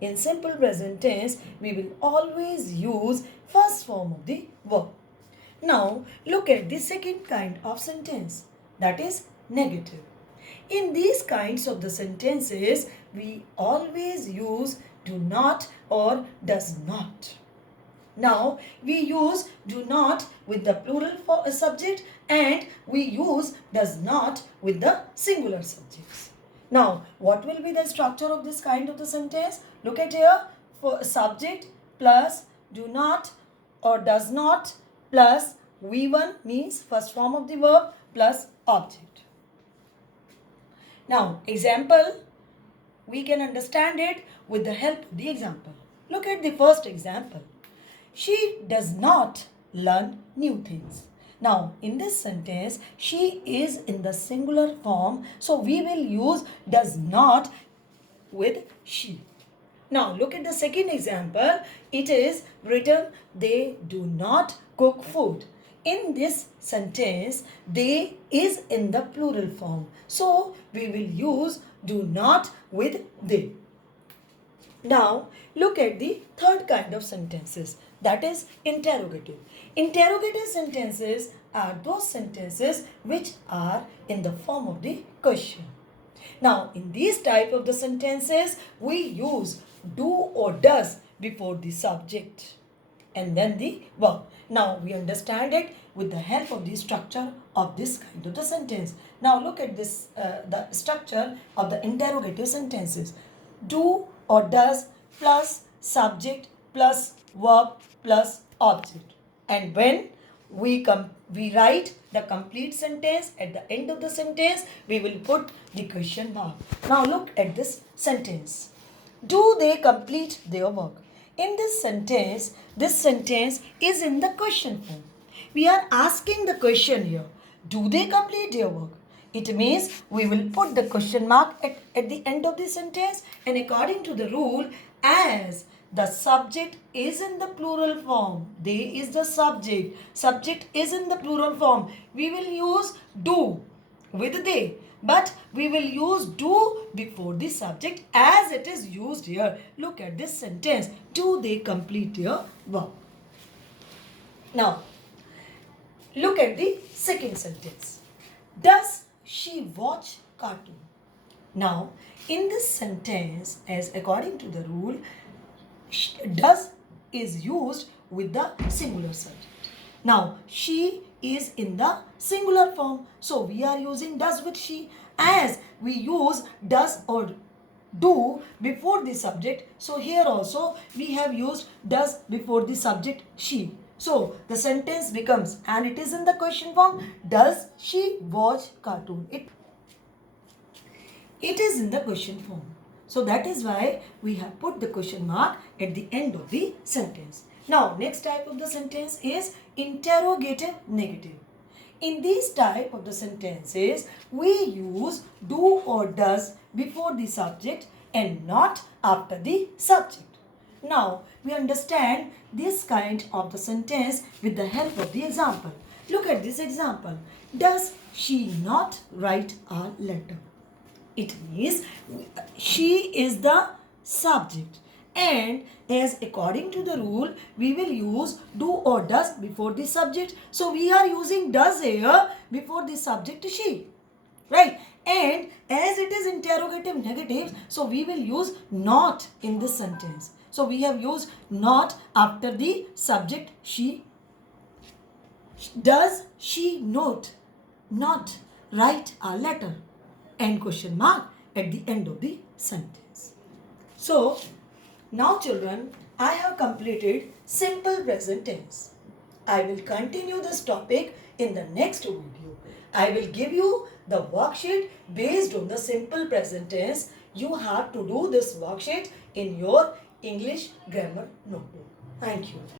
In simple present tense, we will always use first form of the verb. Now, look at the second kind of sentence, that is negative. In these kinds of the sentences, we always use do not or does not. Now, we use do not with the plural subject and we use does not with the singular subjects. Now, what will be the structure of this kind of the sentence? Look at here, for subject plus do not or does not plus V1 means first form of the verb plus object. Now, example, we can understand it with the help of the example. Look at the first example. She does not learn new things. Now, in this sentence, she is in the singular form. So, we will use does not with she. Now, look at the second example. It is written, they do not cook food. In this sentence, they is in the plural form. So, we will use do not with they. Now, look at the third kind of sentences, that is interrogative. Interrogative sentences are those sentences which are in the form of the question. Now, in these type of the sentences, we use do or does before the subject and then the verb. Now, we understand it with the help of the structure of this kind of the sentence. Now, look at this, the structure of the interrogative sentences. Do or does plus subject plus verb plus object. And when we write the complete sentence, at the end of the sentence, we will put the question mark. Now look at this sentence. Do they complete their work? In this sentence is in the question form. We are asking the question here. Do they complete their work? It means we will put the question mark at the end of the sentence, and according to the rule, as the subject is in the plural form, they is the subject, subject is in the plural form, we will use do with they, but we will use do before the subject as it is used here. Look at this sentence. Do they complete their work? Now, look at the second sentence. Does she watch cartoon? Now, in this sentence, as according to the rule, does is used with the singular subject. Now, she is in the singular form. So, we are using does with she, as we use does or do before the subject. So, here also we have used does before the subject she. So, the sentence becomes, and it is in the question form, does she watch cartoon? It is in the question form. So, that is why we have put the question mark at the end of the sentence. Now, next type of the sentence is interrogative negative. In these type of the sentences, we use do or does before the subject and not after the subject. Now, we understand this kind of the sentence with the help of the example. Look at this example. Does she not write a letter? It means she is the subject, and as according to the rule, we will use do or does before the subject. So, we are using does here before the subject she, right? And as it is interrogative negative, so we will use not in this sentence. So, we have used not after the subject she. Does she not write a letter? And question mark at the end of the sentence. So, now children, I have completed simple present tense. I will continue this topic in the next video. I will give you the worksheet based on the simple present tense. You have to do this worksheet in your English grammar notebook. Thank you.